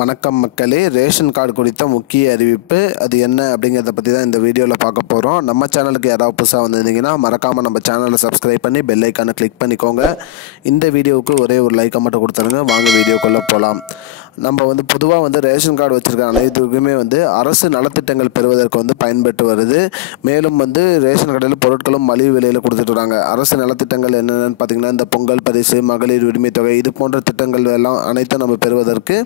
வணக்கம் மக்களே, ration card குறித்த முக்கிய அறிவிப்பு அது என்ன அப்படிங்கிறத பற்றி தான் இந்த வீடியோவில் பார்க்க போகிறோம். நம்ம சேனலுக்கு யாராவது புதுசாக வந்திருந்தீங்கன்னா மறக்காமல் நம்ம சேனலை சப்ஸ்கிரைப் பண்ணி பெல் ஐக்கானை கிளிக் பண்ணிக்கோங்க. இந்த வீடியோவுக்கு ஒரே ஒரு லைக்கை மட்டும் கொடுத்துருங்க. வாங்க வீடியோக்குள்ளே போகலாம். நம்ம பொதுவாக ரேஷன் கார்டு வச்சுருக்க அனைத்துக்குமே அரசு நலத்திட்டங்கள் பெறுவதற்கு பயன்பட்டு வருது. மேலும் ரேஷன் கடையில் பொருட்களும் மலிவு விலையில் கொடுத்துட்டு வராங்க. அரசு நலத்திட்டங்கள் என்னென்னு பார்த்திங்கன்னா, இந்த பொங்கல் பரிசு, மகளிர் உரிமை தொகை, இது போன்ற திட்டங்கள் எல்லாம் அனைத்தும் நம்ம பெறுவதற்கு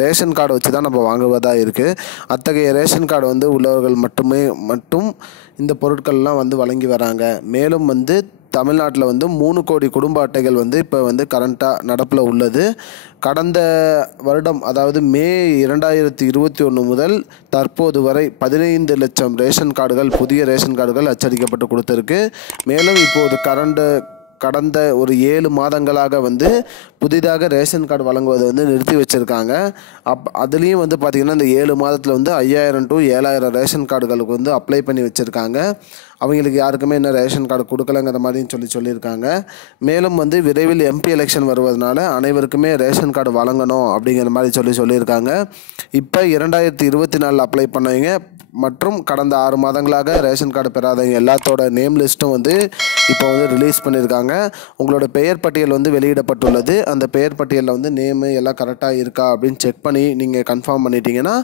ரேஷன் கார்டு வச்சு தான் நம்ம வாங்குவதாக இருக்குது. அத்தகைய ரேஷன் கார்டு உள்ளவர்கள் மட்டும் இந்த பொருட்கள்லாம் வழங்கி வராங்க. மேலும் தமிழ்நாட்டில் 3 கோடி குடும்ப அட்டைகள் இப்போ கரண்ட்டாக நடப்பில் உள்ளது. கடந்த வருடம், அதாவது மே 2021 முதல் தற்போது வரை 15 லட்சம் ரேஷன் கார்டுகள், புதிய ரேஷன் கார்டுகள் அச்சடிக்கப்பட்டு கொடுத்துருக்கு. மேலும் இப்போது கடந்த ஒரு 7 மாதங்களாக புதிதாக ரேஷன் கார்டு வழங்குவதை நிறுத்தி வச்சுருக்காங்க. அதுலேயும் பார்த்திங்கன்னா இந்த 7 மாதத்தில் 5000 to 7000 ரேஷன் கார்டுகளுக்கு அப்ளை பண்ணி வச்சுருக்காங்க. அவங்களுக்கு யாருக்குமே என்ன ரேஷன் கார்டு கொடுக்கலங்கிற மாதிரின்னு சொல்லியிருக்காங்க. மேலும் விரைவில் எம்பி எலெக்ஷன் வருவதனால அனைவருக்குமே ரேஷன் கார்டு வழங்கணும் அப்படிங்கிற மாதிரி சொல்லியிருக்காங்க. இப்போ 2024 அப்ளை பண்ணவங்க மற்றும் கடந்த 6 மாதங்களாக ரேஷன் கார்டு பெறாதவங்க எல்லாத்தோட நேம் லிஸ்ட்டும் இப்போ ரிலீஸ் பண்ணியிருக்காங்க. உங்களோட பெயர் பட்டியல் வெளியிடப்பட்டுள்ளது. அந்த பெயர் பட்டியலில் நேமு எல்லாம் கரெக்டாக இருக்கா அப்படின்னு செக் பண்ணி நீங்கள் கன்ஃபார்ம் பண்ணிட்டீங்கன்னா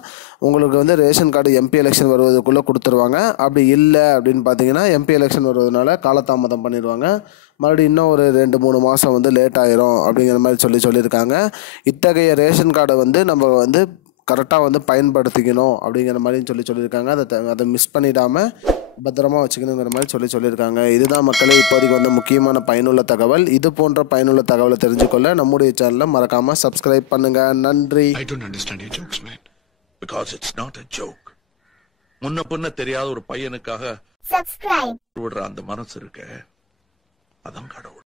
உங்களுக்கு ரேஷன் கார்டு எம்பி எலெக்ஷன் வருவதுக்குள்ளே கொடுத்துருவாங்க. அப்படி இல்லை அப்படின்னு பார்த்தீங்கன்னா எம்பி எலெக்ஷன் வருவதனால காலதாமதம் பண்ணிடுவாங்க. மறுபடியும் இன்னும் ஒரு 2-3 மாதம் லேட் ஆயிரும் அப்படிங்கிற மாதிரி சொல்லியிருக்காங்க. இத்தகைய ரேஷன் கார்டை நம்ம கரெக்டாக பயன்படுத்திக்கணும் அப்படிங்கிற மாதிரி சொல்லியிருக்காங்க. அதை மிஸ் பண்ணிடாமல் பத்திரமா வச்சுக்கணுங்கிற மாதிரி சொல்லியிருக்காங்க. இதுதான் மக்களே இப்போதைக்கு முக்கியமான பயனுள்ள தகவல். இது போன்ற பயனுள்ள தகவலை தெரிஞ்சுக்கொள்ள நம்முடைய சேனலை மறக்காமல் சப்ஸ்கிரைப் பண்ணுங்கள். நன்றி. I don't understand your jokes, man. Because it's not a joke. முன்ன பின்ன தெரியாத ஒரு பையனுக்காக சப்ஸ்கிரைப் விடுற அந்த மனசு இருக்க, அதான் கடவுள்.